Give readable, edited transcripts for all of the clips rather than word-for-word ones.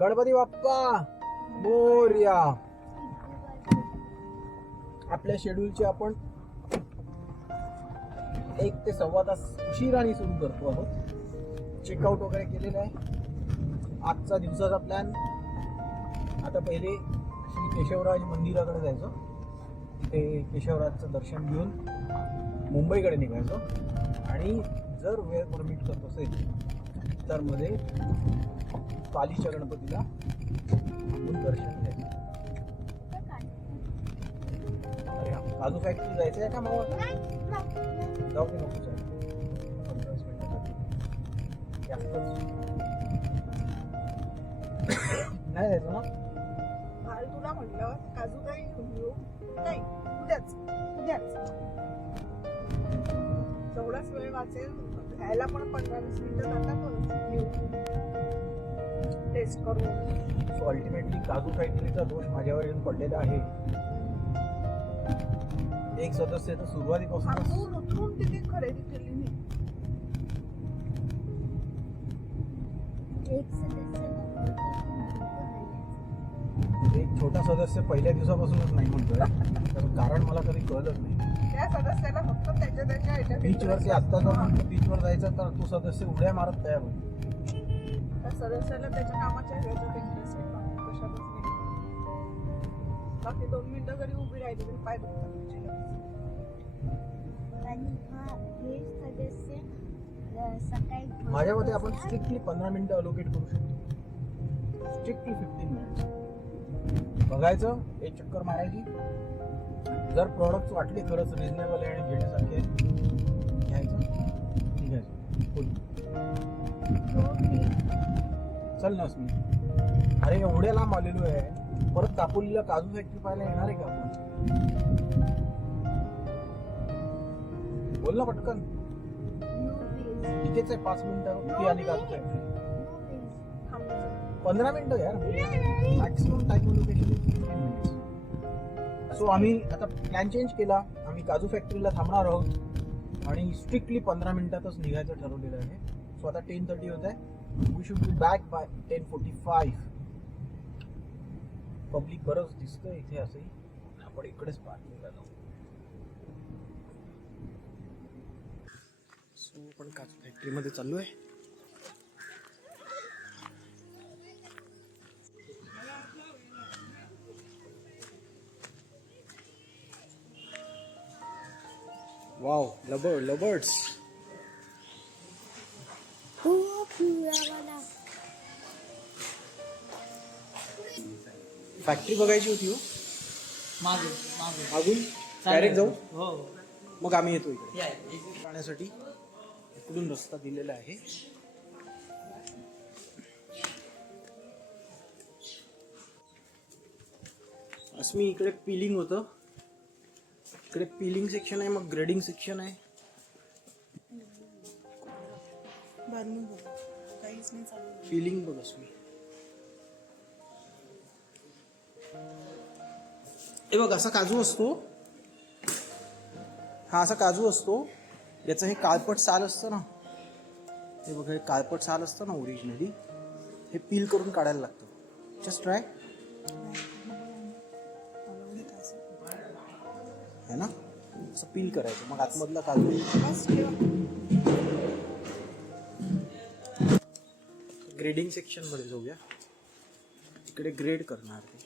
गणपती बाप्पा मोरया. आपल्या शेड्यूलचे आपण 1 ते सव्वा तास उशिराने सुरू करतो आहोत. चेकआउट वगैरे केलेलं आहे. आजचा दिवसाचा प्लॅन, आता पहिले श्री केशवराज मंदिराकडे जायचं, तिथे केशवराजचं दर्शन घेऊन मुंबईकडे निघायचं आणि जर वेळ परमिट करत असेल तर मध्ये पालीच्या गणपतीला थांबून दर्शन घ्यायचं. अरे हा, काजू फॅक्टरी जायचं आहे का मावा? जाऊ की नको? 15-20 मिनिटासाठी नाही जायचं ना? काल तुला म्हटलं काजू काही घेऊन येऊ नाही, उद्याच तेवढाच वेळ वाचेल. घ्यायला पण 15-20 मिनिटं जातात टेस्ट करून. सो अल्टिमेटली काजू फॅक्टरीचा दोष माझ्यावर येऊन पडलेला आहे. एक सदस्य तर सुरुवातीपासूनच सांगून उतरून तिथे खरेदी केली नाही. एक छोटा सदस्य पहिल्या दिवसापासूनच नाही म्हणतोय, तर कारण मला कधी कळलंच नाही. त्या सदस्याला फक्त त्याच्या ह्याच्यात बीचवरती आत्ता जर म्हणतो बीचवर जायचं तर तो सदस्य उड्या मारत तयार होईल. त्या सदस्याला त्याच्या कामाच्या ह्याच्यात इंटरेस्ट आहे, बाकी कशातच नाही. बाकी 2 मिनिटं जरी उभी राहिली तरी पाय दुखतात तुझे. माझ्या मते आपण स्ट्रिक्टली 15 मिनिटं अलोकेट करू शकतो. स्ट्रिक्टली 15 मिनिट्स बघायचं, एक चक्कर मारायची. जर प्रॉडक्ट वाटले खरंच रिजनेबल आहे आणि घेण्यासारखे आहे, घ्यायचं, निघायचं. चल ना अस्मी. अरे एवढ्या लांब आलेलो आहे, परत दापोलीला काजू फॅक्टरी पाहायला येणार आहे का आपण? बोल ना पटकन. इथेच आहे 5 मिनिटं ती आली काजू फॅक्टरी. 15 मिनिटं यार, maximum time location 15 minutes. So आम्ही आता प्लॅन चेंज केला. आम्ही काजू फॅक्टरीला थांबणार आहोत आणि स्ट्रिक्टली 15 मिनिटातच निघायचं ठरवलेलं आहे. सो आता 10:30 होत आहे. We should be back by 10:45. Public बरंच दिसतंय इथे असंही. आपण इकडेच पार्किंगला जाऊ. सो आपण काजू फॅक्टरीमध्ये चाललो आहे. वाव, लबर्ड्स. फॅक्टरी बघायची होती हो. मागून डायरेक्ट जाऊ. हो. मग आम्ही येतो इकडे जाण्यासाठी. इकडून रस्ता दिलेला आहे. अस्मी इकडे पिलिंग होतं. इकडे पिलिंग सेक्शन आहे, मग ग्रेडिंग सेक्शन आहे. काहीच नाही चालू. पिलिंग बघ अस्मी. हे बघ, असा काजू असतो. हा असा काजू असतो. याचं हे काळपट साल असतं ना, हे बघ, हे काळपट साल असतं ना ओरिजिनली, हे पील करून काढायला लागतं. Just try. है ना, असं पील करायचं, मग आतमधला काजू. ग्रेडिंग सेक्शन मध्ये जाऊया. इकडे ग्रेड करणार ते.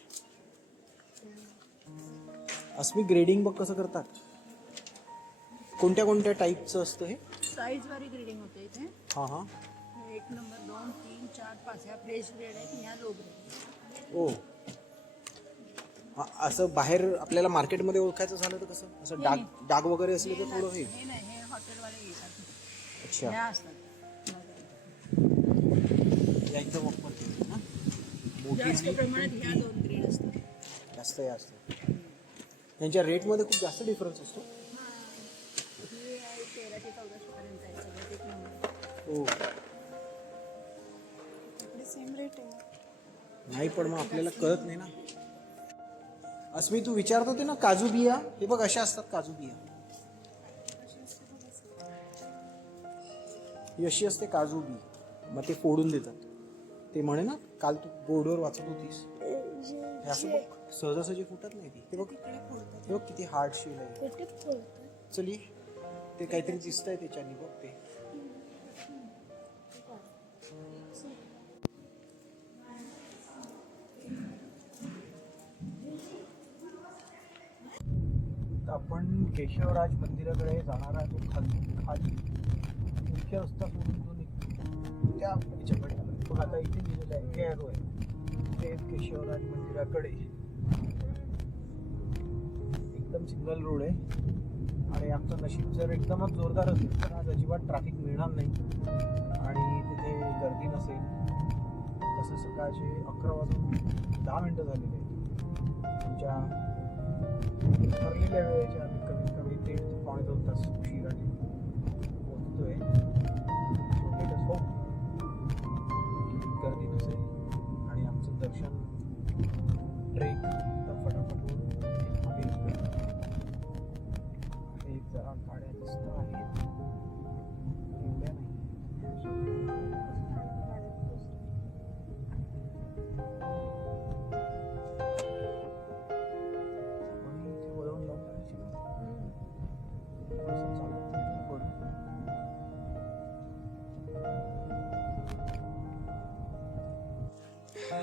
अस्मी ग्रेडिंग बघ कसं करतात. कोणत्या कोणत्या टाईपचं असतं हे? साईज वारी ग्रेडिंग होते इथे. हां हां. 1 नंबर 2 3 4 5 ह्या फ्रेश ग्रेड आहेत, ह्या लो ग्रेड. ओ, असं बाहेर आपल्याला मार्केटमध्ये ओळखायचं झालं तर कसं? असं डाग डाग वगैरे असले तर थोडं हे. हे नाही, हे हॉटेलवाले घेतात. अच्छा, ह्या असतात या एकदम वापर केली ना. जास्त मोठी प्रमाणात ह्या 2 ग्रेड असतात. जास्त हे असतं. त्यांच्या रेटमध्ये खूप जास्त डिफरन्स असतो. ही आहे 1300-1400 पर्यंत आहे सगळं एक नंबर. हो, सेम रेट आहे. नाही पण मग आपल्याला कळत नाही ना. अस्मी तू विचारत होते ना काजू बिया, हे बघ अशा असतात काजू बिया. ही अशी असते काजू बी. मग ते फोडून देतात. ते म्हणे ना काल तू बोर्डवर वाचत होतीस, हे असं बघ सहजासहजी फुटत नाही ती. ते बघ, हे बघ किती हार्ड शेल आहे. चल ये, ते काहीतरी दिसतंय त्याच्याने बघ ते. आपण केशवराज मंदिराकडे जाणारा तो खाली मुख्य रस्ता सोडून जो निघतो त्या याच्याकडे आलोय. बघ आता इथे लिहिलेलं आहे कॅरो आहे ते केशवराज मंदिराकडे. एकदम सिंगल रोड आहे आणि आमचं नशीब जर एकदमच जोरदार असेल तर आज अजिबात ट्रॅफिक मिळणार नाही आणि तिथे गर्दी नसेल. तसं सकाळचे 11:10 झालेले आहेत. तुमच्या ठरलेल्या वेळेच्या आम्ही कमीत कमी 1.5 ते पावणे 2 तास उशिराने पोहोचतोय. हो गर्दी नसेल आणि आमचं दर्शन ट्रेक एकदम फटाफट होऊन एक जरा गाड्या दिसत आहेत एवढ्या नाही.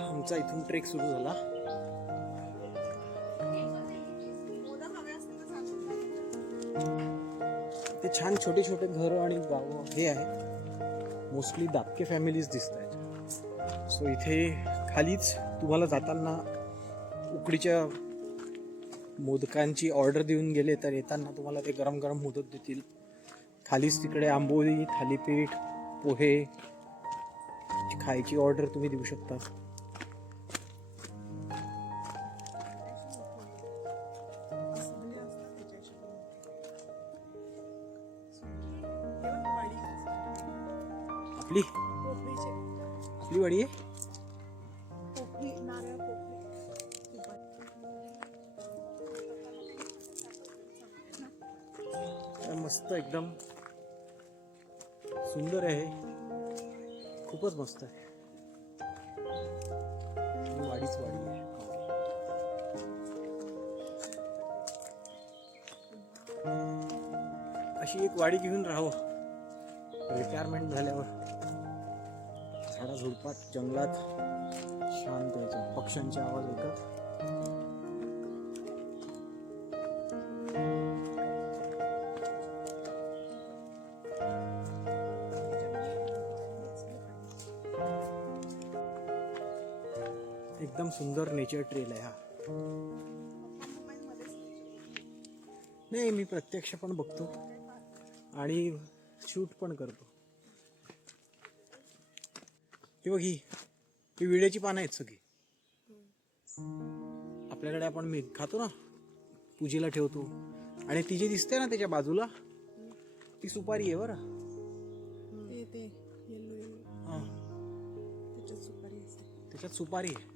आमचा इथून ट्रेक सुरू झाला. मोदक हवे असतील तर सांगून ते छान छोटे छोटे घरं आणि गावं हे आहेत. मोस्टली दापके फॅमिलीज दिसत आहेत. सो इथे खालीच तुम्हाला जाताना उकडीच्या मोदकांची ऑर्डर देऊन गेले तर येताना तुम्हाला ते गरम गरम मोदक देतील. खालीच तिकडे आंबोळी, थालीपीठ, पोहे खायची ऑर्डर तुम्ही देऊ शकता. आपली आपली वाडी आहे. मस्त एकदम सुंदर आहे, खूपच मस्त आहे. वाडीच वाडी आहे. अशी एक वाडी घेऊन राहावं रिटायरमेंट झाल्यावर. झाडा झुडपात जंगलात शांत यायचं, पक्ष्यांचे आवाज ऐकत. एकदम सुंदर नेचर ट्रेल आहे हा. नाही मी प्रत्यक्ष पण बघतो आणि शूट पण करतो. ही बघ, ही विड्याची पानं आहेत सगळी. आपल्याकडे आपण मी खातो ना, पूजेला ठेवतो. आणि ती जी दिसते ना त्याच्या बाजूला ती सुपारी आहे बरं. हा, त्याच्यात सुपारी आहे.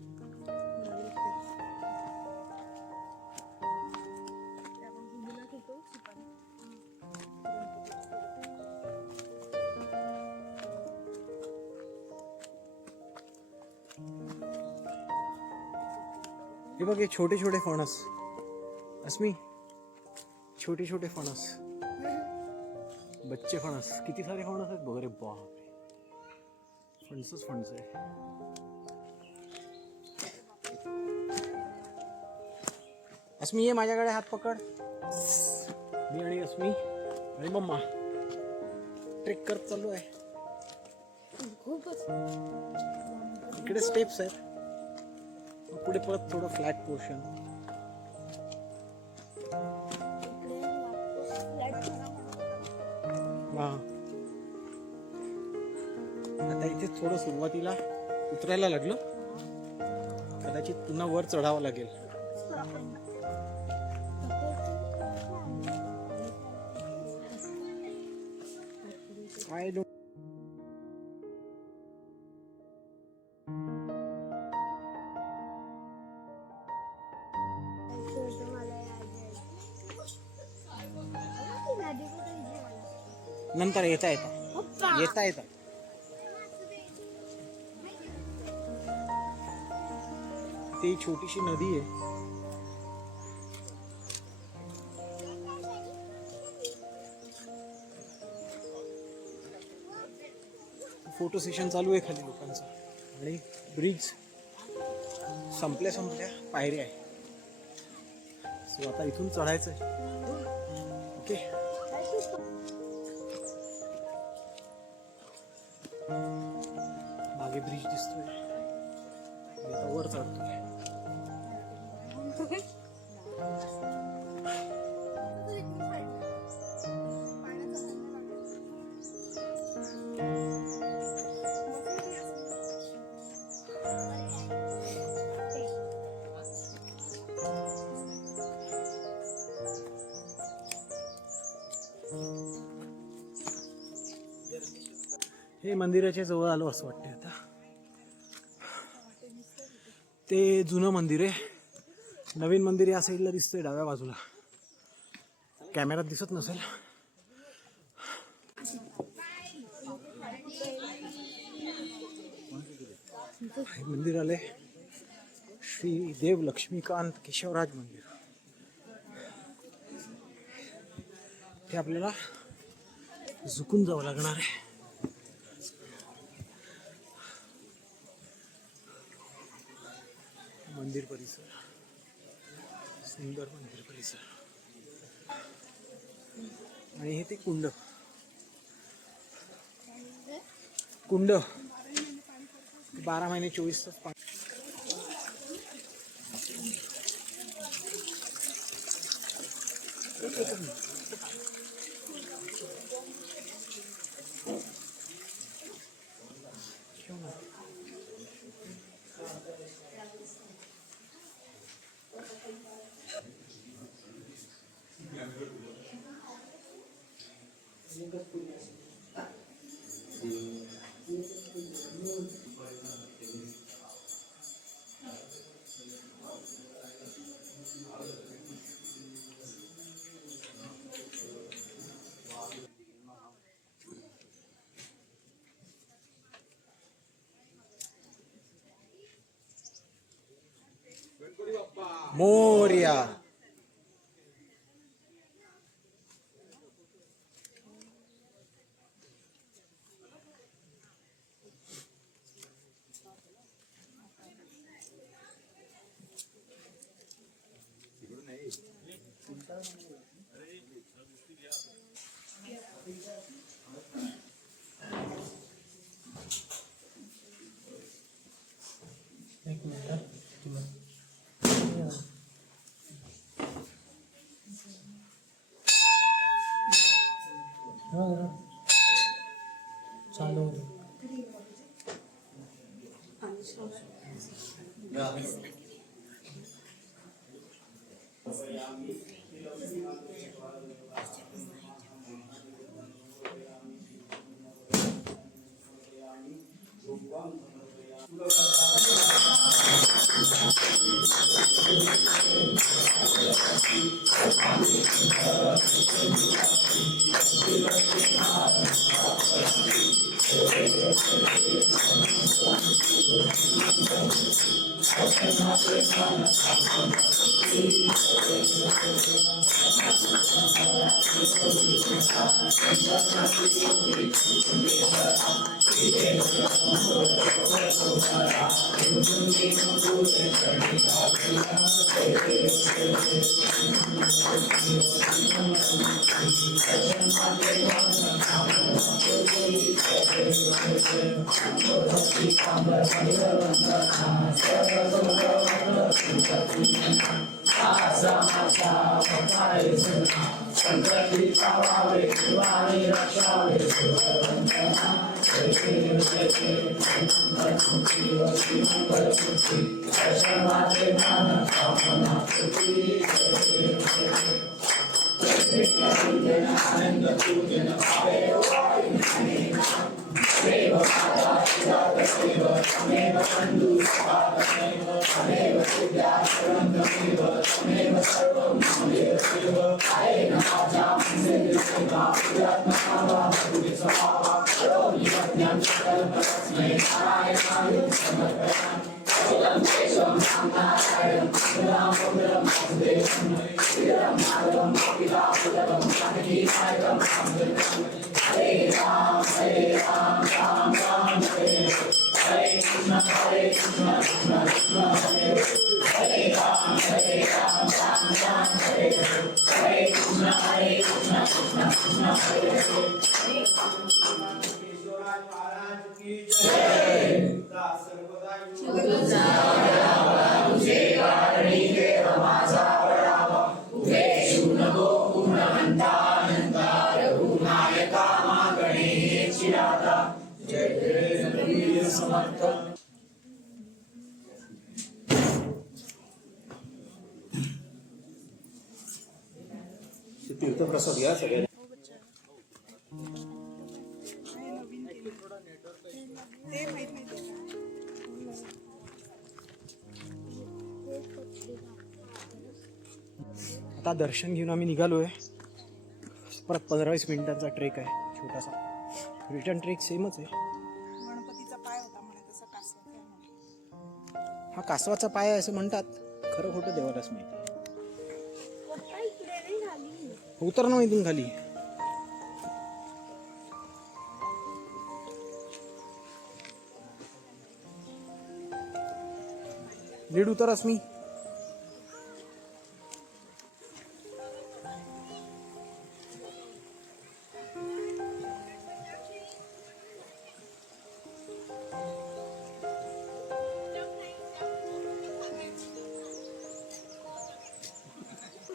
हे बघ, हे छोटे छोटे फणस. अस्मी, छोटे छोटे फणस, बच्चे फणस. किती सारे फणस आहेत बघ रे. बापरे, फणसच फणस आहे. अस्मी ये माझ्याकडे, हात पकड. मी आणि अस्मी आणि मम्मा ट्रेक करत चालू आहे. इकडे स्टेप्स आहेत, पुढे परत थोडं फ्लॅट पोर्शन. हा, आता इथे थोडं सुरुवातीला उतरायला लागलं, कदाचित पुन्हा वर चढावं लागेल. I don't. नंतर येता येता ती छोटीशी नदी आहे. फोटो सेशन चालू आहे खाली लोकांचं. आणि ब्रिज संपल्या पायऱ्या आहे. सो आता इथून चढायचं आहे. ओके. मागे ब्रिज दिसतोय. मी आता वर चढतोय. हे मंदिराच्या जवळ आलो असं वाटतंय आता. ते जुनं मंदिर आहे. नवीन मंदिर या साईडला दिसतंय डाव्या बाजूला. कॅमेरात दिसत नसेल. हे मंदिर आले श्री देव लक्ष्मीकांत केशवराज मंदिर. ते आपल्याला झुकून जावं लागणार आहे. मंदिर परिसर, सुंदर मंदिर परिसर. आणि हे ते कुंड 12 महिने 24 तास पाणी. मोरया. एक मिनिट. चालू Thank you. केशवराज महाराज की जय। सर्वदा तीर्थप्रसाद घ्या सगळ्या. नाही, नवीन केलं. ते माहित नाही त्याला. आता दर्शन घेऊन आम्ही निघालोय. परत 15-20 मिनिटांचा ट्रेक आहे छोटासा. रिटर्न ट्रेक सेमच आहे. गणपतीचा पाय होता म्हणे तसा कासव काय म्हणे. हा कासवाचा पाय आहे असं म्हणतात. खरं खोटं देवालाच माहिती. उतर ना इथून खाली. नीट उतरस मी.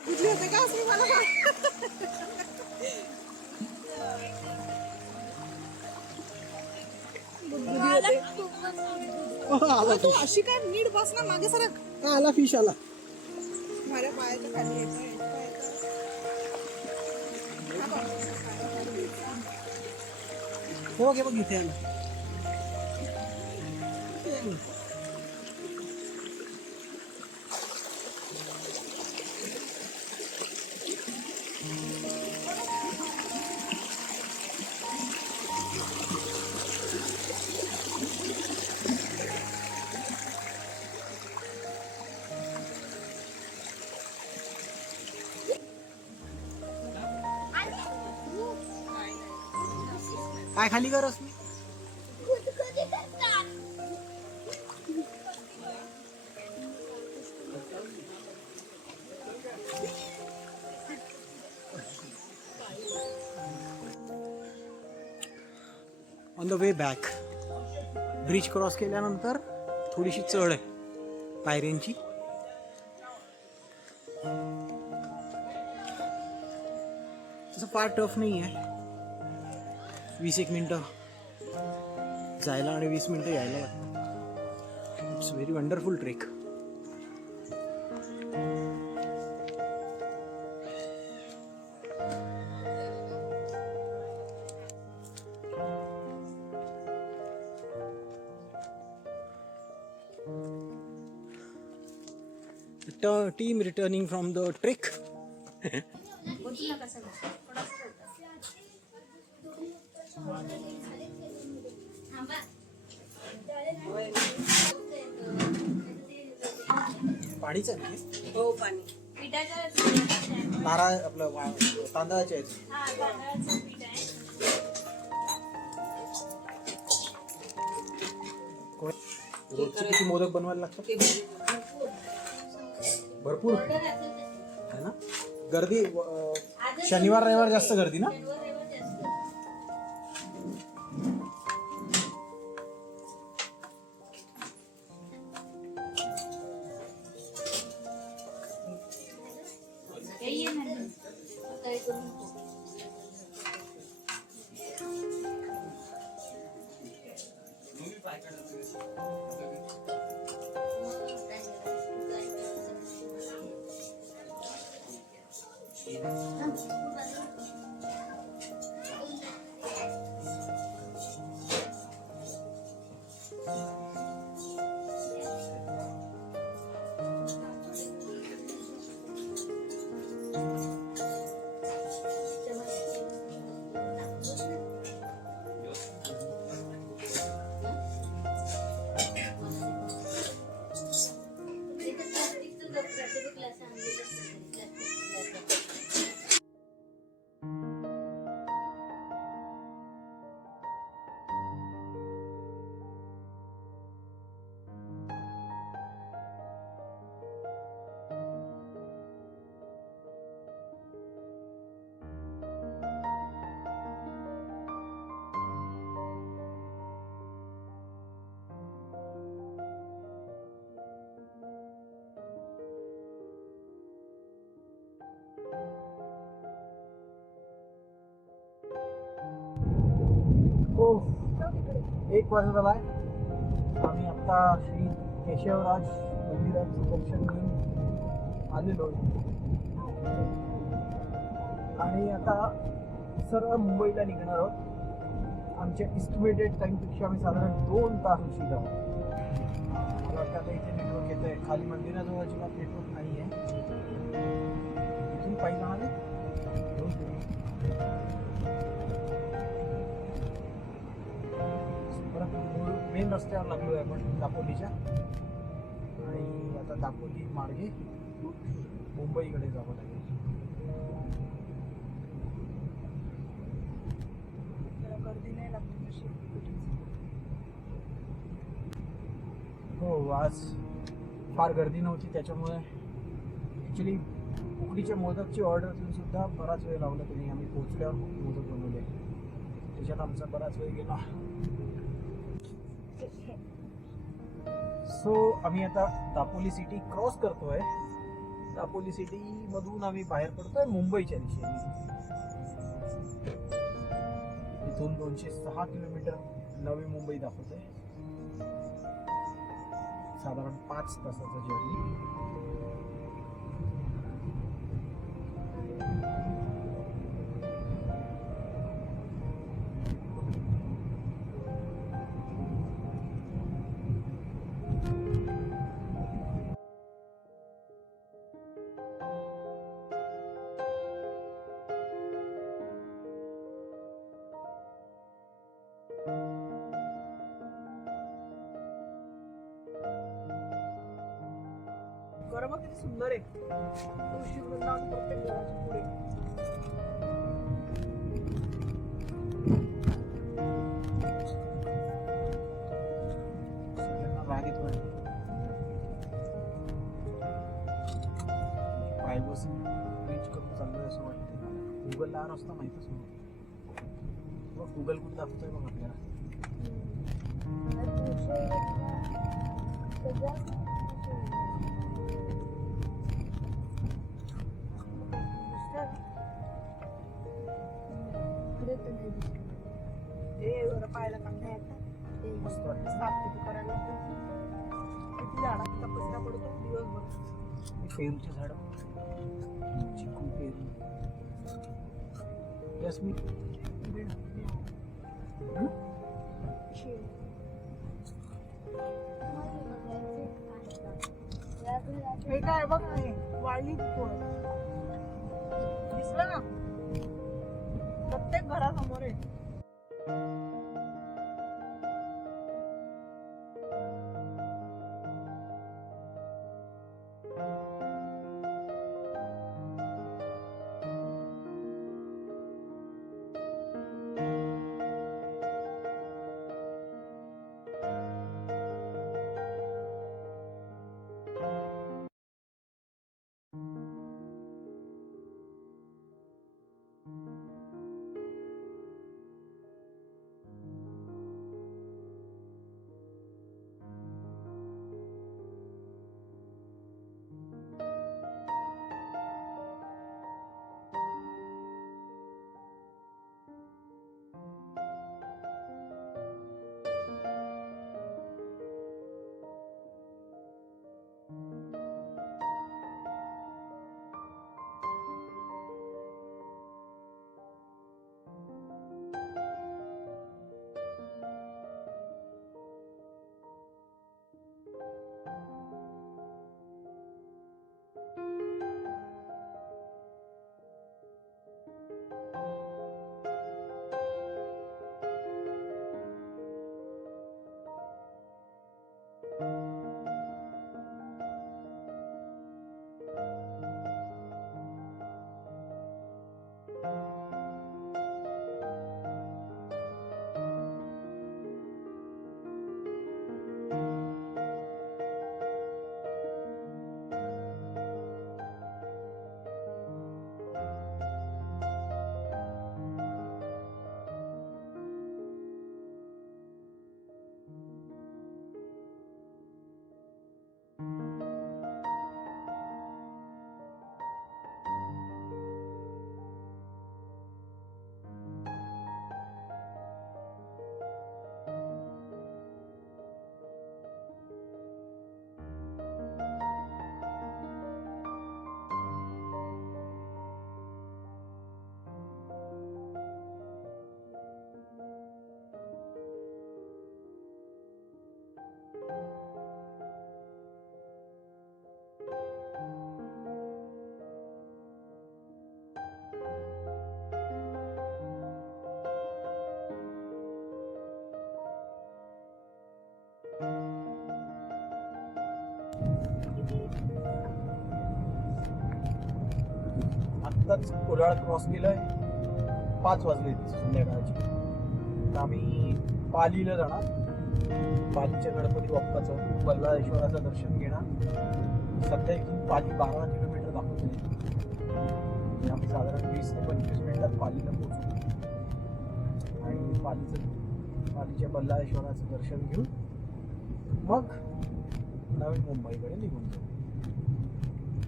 बुद्धली होते का असं मला आला तू अशी काय नीट बस ना मागे सरक. आला फिश आला. माझ्या पायाच्या खाली येतं. हो घे बघ इथे आला. काय खाली करस मी. On the way back bridge cross केल्यानंतर थोडीशी चढ आहे पायऱ्यांची. तसं फार टफ नाही आहे. 20-1 मिनटं जायला आणि 20 मिनटं यायला लागतं. It's very wonderful trek. Team returning from the trek. पाणीच आहे. हो पाणी पिठाचं नारळ आपलं तांदळाचे आहेत. हा तांदळाचं पीठ आहे. रोजचे किती मोदक बनवायला लागतात. भरपूर आहे ना. गर्दी शनिवार रविवार जास्त गर्दी ना. 1 वाजत आलाय. आम्ही आता श्री केशवराज मंदिराचं दर्शन घेऊन आलेलो आणि आता सरळ मुंबईला निघणार आहोत. आमच्या इस्टिमेटेड टाईमपेक्षा आम्ही साधारण 2 तास उशीर आहोत. मला वाटतं आता इथे नेटवर्क येत आहे. खाली मंदिराजवळ अजिबात नेटवर्क नाही आहे. इथून पाहिजे जाणार मेन रस्त्यावर लागलो आहे आपण दापोलीच्या आणि आता दापोली मार्गे मुंबईकडे जावं लागेल. गर्दी नाही लागली तशी. हो आज फार गर्दी नव्हती त्याच्यामुळे ॲक्च्युली उकडीच्या मोदकची ऑर्डर देऊन सुद्धा बराच वेळ लावला त्यांनी. आम्ही पोचल्यावर मोदक बनवले त्याच्यात आमचा बराच वेळ गेला. सो आम्ही आता दापोली सिटी क्रॉस करतोय. दापोली सिटी मधून आम्ही बाहेर पडतोय मुंबईच्या दिशेने. इथून 206 किलोमीटर नवी मुंबई दाखवतोय. साधारण 5 तासाचा जर्नी. गरम किती सुंदर आहे. तुळशी वृंदावन प्रत्येक घराच्या पुढे. सगळ्यांना राग येतोय. प्रायव्हसी रीच करून चाललोय असं वाटतं. गुगलला हा रस्ता माहितच नव्हता. गुगल कुठे दाखवतोय बघ आपल्याला. पाहायला चांगलं आहे. मस्त वाटतं. साफ करायला किती झाडांचा कचरा पडतो दिवसभर. पेरूचे झाड, चिकू, पेरू. यस मी हे काय बघ नाही वाळली पोळ दिसलं ना प्रत्येक घरासमोर आहे. आत्ताच कोलाड क्रॉस केलंय, 5 वाजले संध्याकाळचे. तर आम्ही पालीला जाणार. पालीच्या गणपती बाप्पाचं बल्लाळेश्वराचं दर्शन घेणार. सध्या इथून पाली 12 किलोमीटर दाखवत आहे. आम्ही साधारण 20 ते 25 मिनिटात पालीला पोहोचू आणि पालीच्या बल्लाळेश्वराचं दर्शन घेऊन मग नवी मुंबईकडे निघून जाऊ.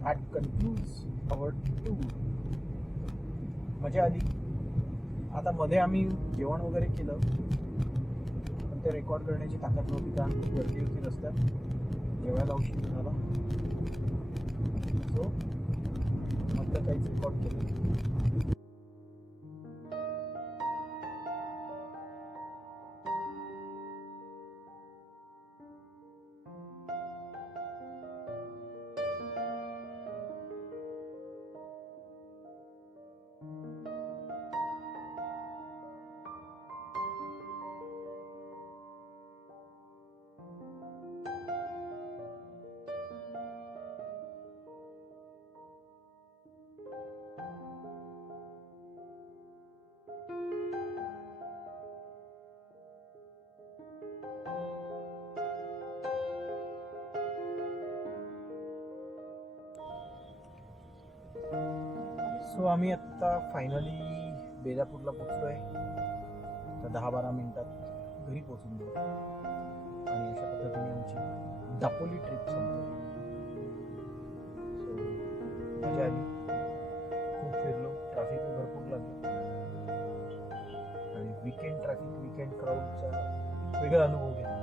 That concludes our tour. मजा आली. आता मध्ये आम्ही जेवण वगैरे केलं, पण ते रेकॉर्ड करण्याची ताकद नव्हती कारण खूप गर्दी होती रस्त्यात. जेवायला उशीर झाला, सो म्हटलं काहीच रेकॉर्ड केलं. सो आम्ही आत्ता फायनली बेलापूरला पोचलोय. तर 10-12 मिनिटात घरी पोचून जाऊ आणि अशा पद्धतीने आमची दापोली ट्रिप संपली. सो मजा आली, खूप फिरलो, ट्रॅफिक भरपूर लागलं आणि वीकेंड ट्रॅफिक, वीकेंड क्राऊडचा वेगळा अनुभव घेतला.